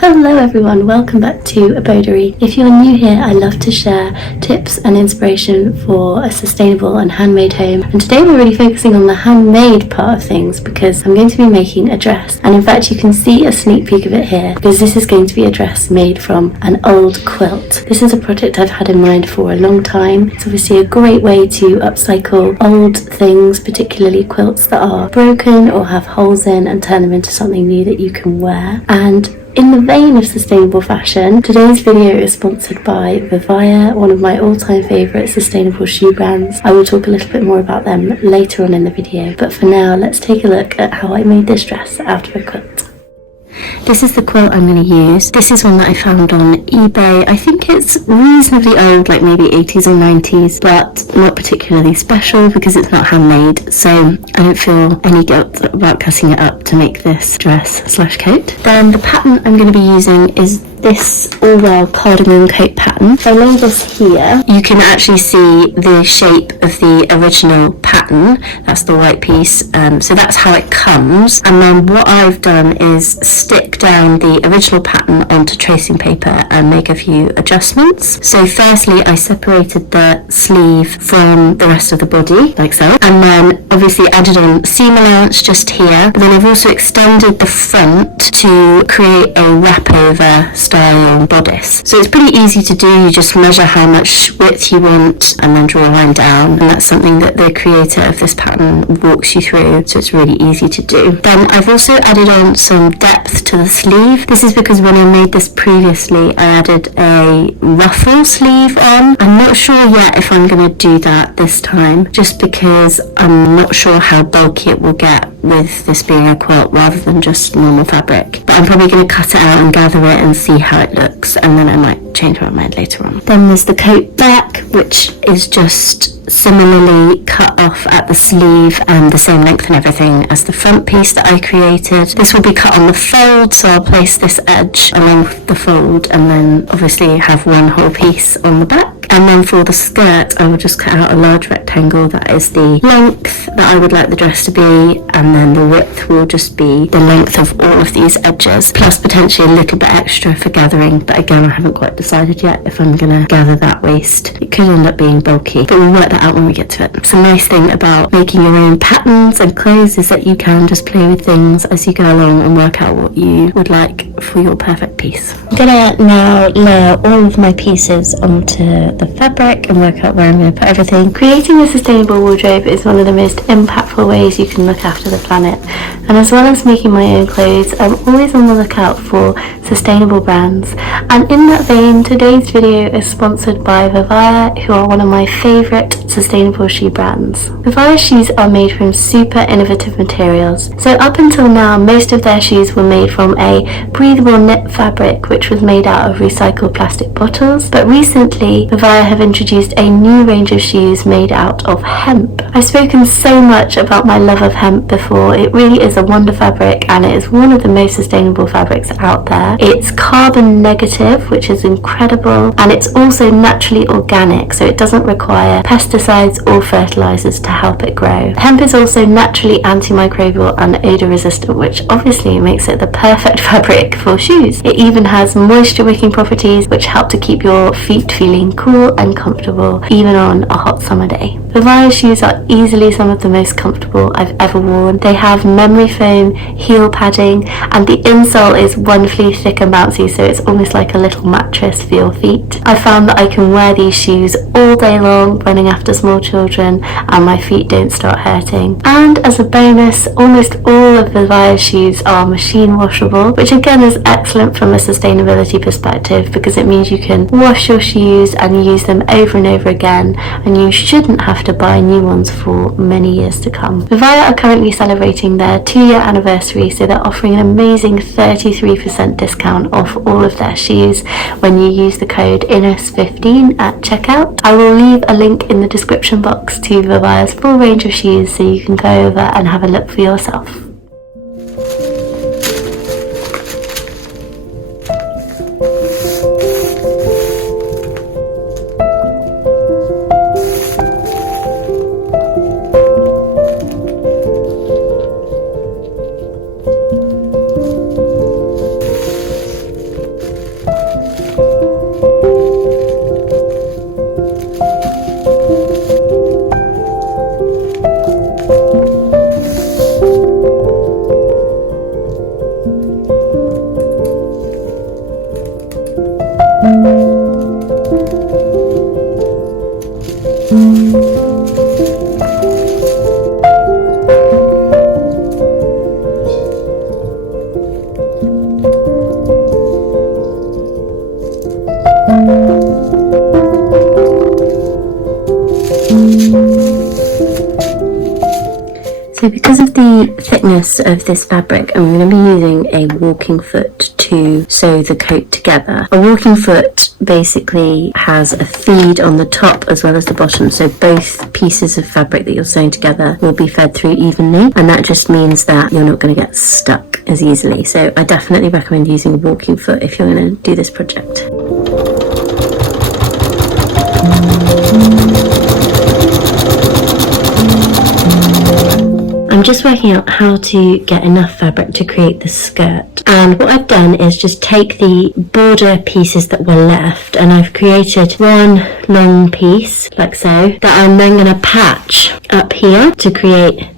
Hello everyone, welcome back to Embroidery. If you're new here, I love to share tips and inspiration for a sustainable and handmade home. And today we're really focusing on the handmade part of things because I'm going to be making a dress. And in fact, you can see a sneak peek of it here because this is going to be a dress made from an old quilt. This is a project I've had in mind for a long time. It's obviously a great way to upcycle old things, particularly quilts that are broken or have holes in, and turn them into something new that you can wear. And in the vein of sustainable fashion, today's video is sponsored by VIVAIA, one of my all-time favourite sustainable shoe brands. I will talk a little bit more about them later on in the video, but for now let's take a look at how I made this dress out of a quilt. This is the quilt I'm going to use. This is one that I found on eBay. I think it's reasonably old, like maybe 80s or 90s, but not particularly special because it's not handmade, so I don't feel any guilt about cutting it up to make this dress / coat. Then the pattern I'm going to be using is this all-wear cardigan coat pattern. If I lay this here, you can actually see the shape of the original pattern. That's the white piece, so that's how it comes. And then what I've done is stick down the original pattern onto tracing paper and make a few adjustments. So firstly, I separated the sleeve from the rest of the body, like so, and then obviously added on seam allowance just here. But then I've also extended the front to create a wrap-over style bodice. So it's pretty easy to do. You just measure how much width you want and then draw a line down, and that's something that the creator of this pattern walks you through, so it's really easy to do. Then I've also added on some depth to the sleeve. This is because when I made this previously, I added a ruffle sleeve on. I'm not sure yet if I'm going to do that this time, just because I'm not sure how bulky it will get with this being a quilt rather than just normal fabric. But I'm probably going to cut it out and gather it and see how it looks, and then I might change my mind later on. Then there's the coat back, which is just similarly cut off at the sleeve and the same length and everything as the front piece that I created. This will be cut on the fold, so I'll place this edge along the fold and then obviously have one whole piece on the back. And then for the skirt, I will just cut out a large rectangle that is the length that I would like the dress to be, and then the width will just be the length of all of these edges, plus potentially a little bit extra for gathering, but again I haven't quite decided yet if I'm going to gather that waist. It could end up being bulky, but we'll work that out when we get to it. So a nice thing about making your own patterns and clothes is that you can just play with things as you go along and work out what you would like for your perfect piece. I'm going to now layer all of my pieces onto the fabric and work out where I'm going to put everything. Creating a sustainable wardrobe is one of the most impactful ways you can look after the planet, and as well as making my own clothes, I'm always on the lookout for sustainable brands. And in that vein, today's video is sponsored by VIVAIA, who are one of my favourite sustainable shoe brands. VIVAIA shoes are made from super innovative materials. So up until now, most of their shoes were made from a breathable knit fabric which was made out of recycled plastic bottles, but recently VIVAIA have introduced a new range of shoes made out of hemp. I've spoken so much about my love of hemp before. It really is a wonder fabric, and it is one of the most sustainable fabrics out there. It's carbon negative, which is incredible, and it's also naturally organic, so it doesn't require pesticides or fertilizers to help it grow. Hemp is also naturally antimicrobial and odor resistant, which obviously makes it the perfect fabric for shoes. It even has moisture wicking properties which help to keep your feet feeling cool and comfortable even on a hot summer day. VIVAIA shoes are easily some of the most comfortable I've ever worn. They have memory foam heel padding, and the insole is wonderfully thick and bouncy, so it's almost like a little mattress for your feet. I found that I can wear these shoes all day long running after small children and my feet don't start hurting. And as a bonus, almost all of VIVAIA shoes are machine washable, which again is excellent from a sustainability perspective because it means you can wash your shoes and use them over and over again, and you shouldn't have to buy new ones for many years to come. VIVAIA are currently celebrating their 2-year anniversary, so they're offering an amazing 33% discount off all of their shoes when you use the code INNERS15 at checkout. I will leave a link in the description box to VIVAIA's full range of shoes so you can go over and have a look for yourself. So because of the thickness of this fabric, I'm going to be using a walking foot to sew the coat together. A walking foot basically has a feed on the top as well as the bottom, so both pieces of fabric that you're sewing together will be fed through evenly, and that just means that you're not going to get stuck as easily. So I definitely recommend using a walking foot if you're going to do this project. I'm just working out how to get enough fabric to create the skirt, and what I've done is just take the border pieces that were left, and I've created one long piece like so that I'm then going to patch up here to create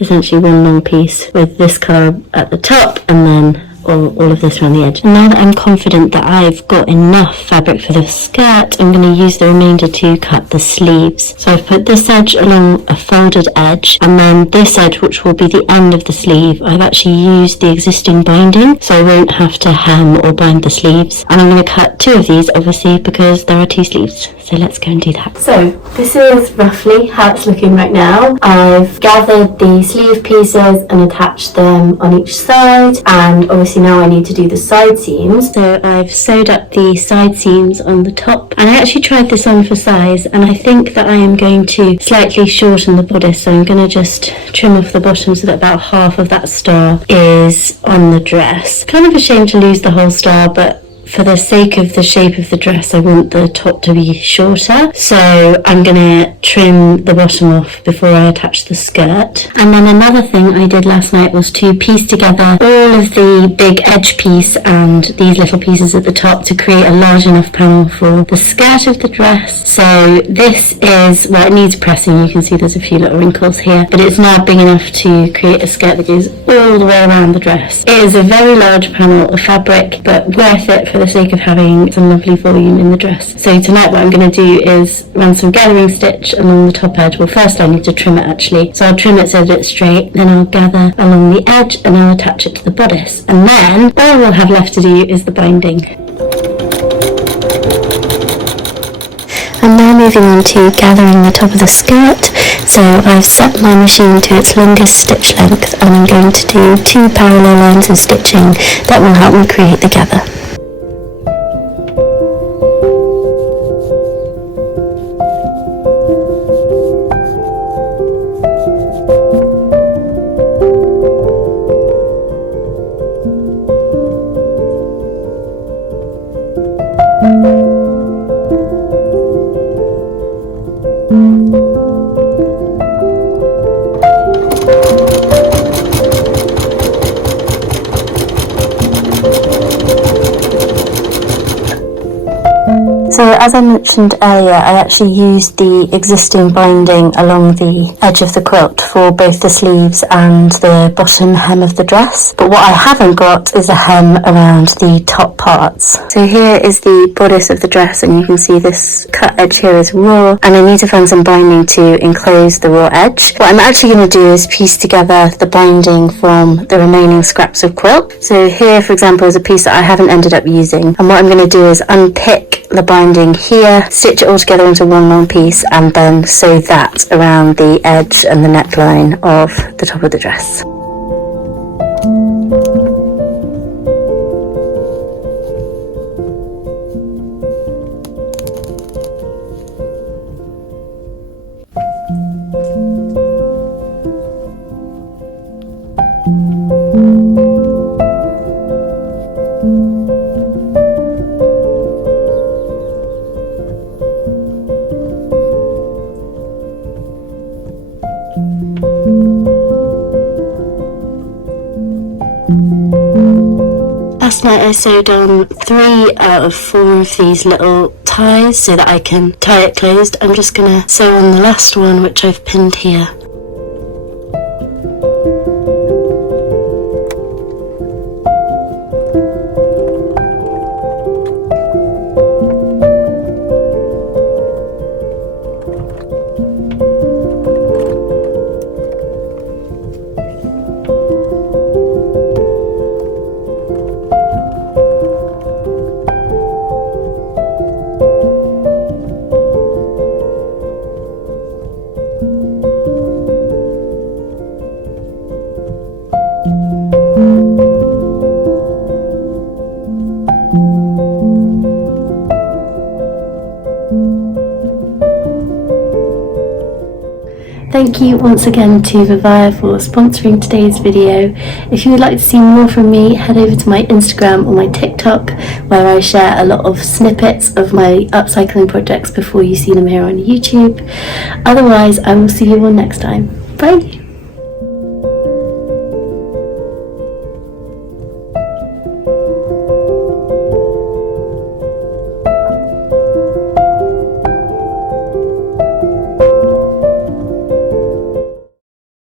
essentially one long piece with this colour at the top and then all of this around the edge. And now that I'm confident that I've got enough fabric for the skirt, I'm going to use the remainder to cut the sleeves. So I've put this edge along a folded edge, and then this edge, which will be the end of the sleeve, I've actually used the existing binding, so I won't have to hem or bind the sleeves. And I'm going to cut two of these, obviously, because there are two sleeves. So let's go and do that. So this is roughly how it's looking right now. I've gathered the sleeve pieces and attached them on each side, and obviously now I need to do the side seams. So I've sewed up the side seams on the top, and I actually tried this on for size, and I think that I am going to slightly shorten the bodice, so I'm going to just trim off the bottom so that about half of that star is on the dress. Kind of a shame to lose the whole star, but for the sake of the shape of the dress, I want the top to be shorter, so I'm going to trim the bottom off before I attach the skirt. And then another thing I did last night was to piece together all of the big edge piece and these little pieces at the top to create a large enough panel for the skirt of the dress. So this is, well, it needs pressing, you can see there's a few little wrinkles here, but it's now big enough to create a skirt that goes all the way around the dress. It is a very large panel of fabric, but worth it for the sake of having some lovely volume in the dress. So tonight what I'm going to do is run some gathering stitch along the top edge. Well, first I need to trim it actually, so I'll trim it so that it's straight, then I'll gather along the edge and I'll attach it to the bodice, and then all we'll have left to do is the binding. I'm now moving on to gathering the top of the skirt. So I've set my machine to its longest stitch length, and I'm going to do 2 parallel lines of stitching that will help me create the gather. So as I mentioned earlier, I actually used the existing binding along the edge of the quilt for both the sleeves and the bottom hem of the dress. But what I haven't got is a hem around the top parts. So here is the bodice of the dress, and you can see this cut edge here is raw, and I need to find some binding to enclose the raw edge. What I'm actually going to do is piece together the binding from the remaining scraps of quilt. So here, for example, is a piece that I haven't ended up using, and what I'm going to do is unpick the binding here, stitch it all together into one long piece, and then sew that around the edge and the neckline of the top of the dress. Last night I sewed on 3 out of 4 of these little ties so that I can tie it closed. I'm just going to sew on the last one, which I've pinned here. thank you once again to VIVAIA for sponsoring today's video. If you would like to see more from me, head over to my Instagram or my TikTok, where I share a lot of snippets of my upcycling projects before you see them here on YouTube. Otherwise, I will see you all next time. Bye!